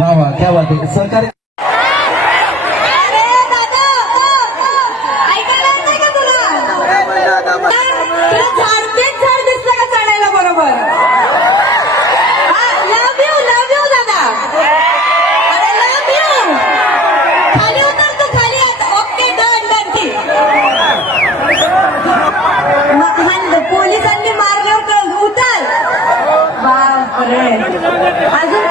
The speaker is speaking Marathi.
वा वा, क्या बात आहे. सहकार्य अरे दादा, ऐकायला येतंय का तुला? तुला झाडतेच झाड दिसलं का चढायला बरोबर? लव यू दादा. अरे लव यू. खाली उतर तू, खाली आता. ओके, डन ठीक. पोलिसांनी मारल्यावर उतर. बापरे, अजून